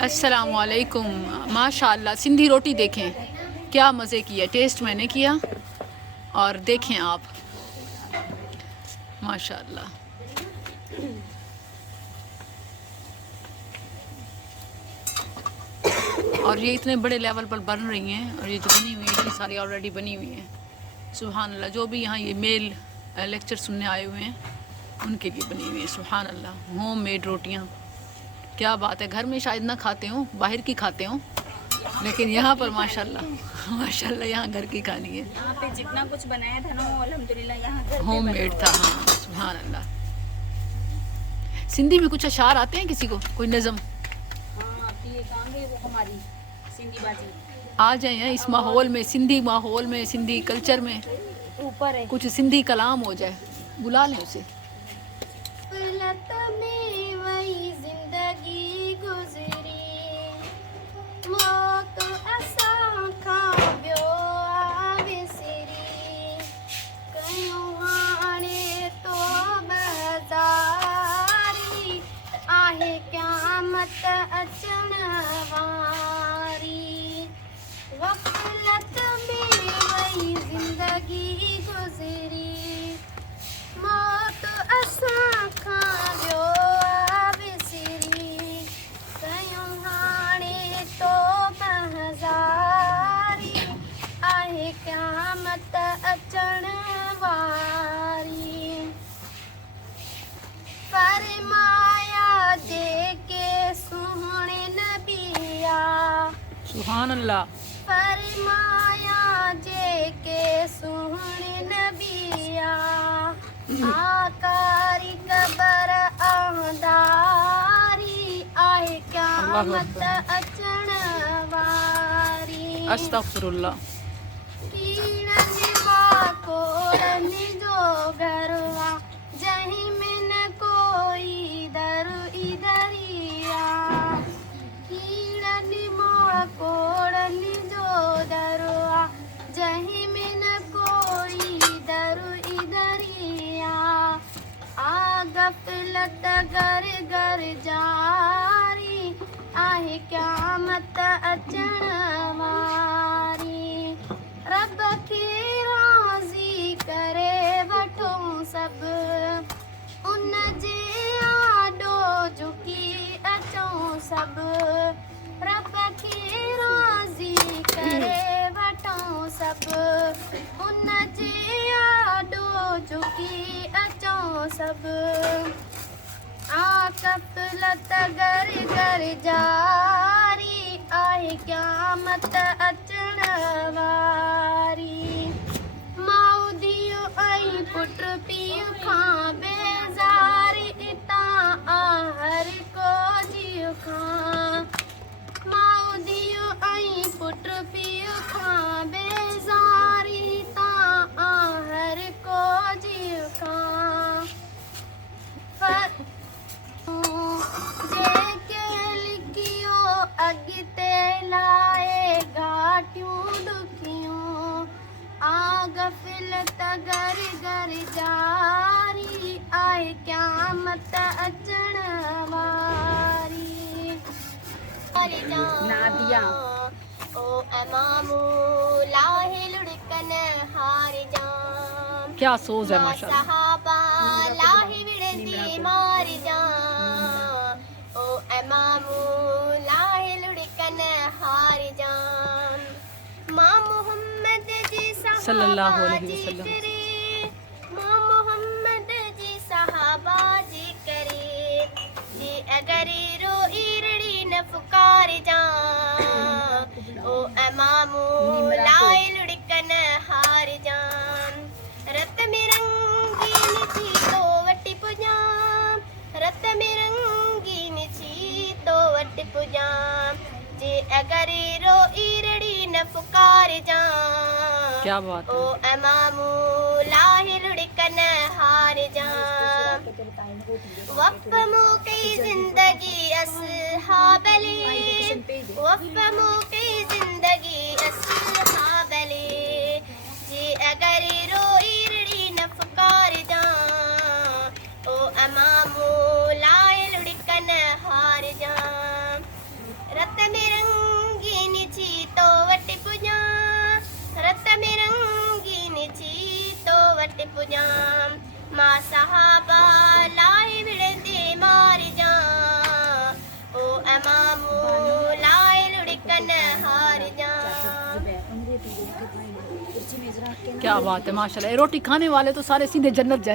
अस्सलामुअलैकुम। माशाअल्लाह सिंधी रोटी देखें क्या मज़े की है। टेस्ट मैंने किया और देखें आप माशाअल्लाह। और ये इतने बड़े लेवल पर बन रही हैं और ये जो बनी हुई है इतनी सारी ऑलरेडी बनी हुई हैं। सुभान अल्लाह। जो भी यहाँ ये मेल लेक्चर सुनने आए हुए हैं उनके लिए बनी हुई है। सुभान अल्लाह। होम मेड रोटियाँ क्या बात है। घर में शायद ना खाते हों, बाहर की खाते हों, लेकिन यहाँ पर माशाल्लाह माशाल्लाह यहाँ घर की खानी है। यहाँ पे जितना कुछ बनाया था ना वो अल्हम्दुलिल्लाह यहाँ घर पे होम बना मेड हुआ था। है। हाँ सुभान अल्लाह। सिंधी में कुछ अशार आते हैं किसी को, कोई नज़म? हाँ आपकी ये काम है वो हमारी सिंधी बाजी आ जाए हैं इस माहौल में, सिंधी माहौल में, सिंधी कल्चर में ऊपर है। कुछ सिंधी कलाम हो जाए। बुला लें उसे। गफलत में वही जिंदगी गुजरी, मौत असां खां ॿियो आ विसरी, कयूं हाणे तो बज़ारी, आहे क़यामत अचण वारी। गफलत में वही जिंदगी गुजरी, मौत असां खां ॿियो आ विसरी, कयूं हाणे तो बज़ारी, आहे क़यामत अचण वारी। फरमाया जेके सुहिणे नबिया, सुभान अल्लाह। फरमाया जेके सुहिणे नबिया, आकारी कबर आहदारी, आहे क़यामत अचण वारी। अस्तगफिरुल्लाह। कीड़नि मां कोड़नि जो घरवा, जहीं में न कोई दर इधरिया, कीड़नि मां कोड़नि जो दरवा, जहीं में न कोई दर इधरिया, आ गफलत घर घर जारी, आहे क़यामत अचण वारी। रब खे राज़ी करे वठूं सभु, उन जे आॾो झुकी अचूं सभु, रब खे राज़ी करे वठूं सभु, उन जे आॾो झुकी अचूं सभु, आ गफलत घर घर जारी, आहे क़यामत अचण वारी। माउ धीउ ऐं पुट पीउ खां बेज़ारी, इतां आ हर को जीउ खां, माउ धीउ ऐं पुट पीउ खां बेज़ारी, इतां आ हर को जीउ खां। जेके लिखियो अॻिते लाए घाटियूं ॾुखियूं, आ गफलत घर घर जारी, आहे क़यामत अचण वारी। नादिया ओ अमामू लाहे लुढ़कन हार जाम, क्या सोच है माशाल्लाह। सहाबा लाहे विड़ंदी मार जाम, ओ अमामू लाहे लुढ़कन हार जाम, मां मोहम्मद जी सल्लल्लाहु सहाबा अलैहि जी वसल्लम। करे, मां मोहम्मद जी सहाबा जी करे, जी अगर रोई रड़ी न पुकार जाम, ओ अमामू लाए लुढ़कन हार जाम, रत में रंगीन थी तो वटी पुजाम, रत में रंगीन थी तो वटी पुजाम, जे अगर रोई रड़ी न पुकार जाम, क्या बात ओ है। अमामू लाहे लुढ़कन हार जाम। वफ़मू कई जिंदगी अस्हाबले, वफ़मू कई जिंदगी अस्हाबले, जे अगर रोई रड़ी न पुकार जाम, ओ अमामू लाए लुढ़कन हार जाम। क्या बात है माशाल्लाह, ये रोटी खाने वाले तो सारे सीधे जन्नत जाए।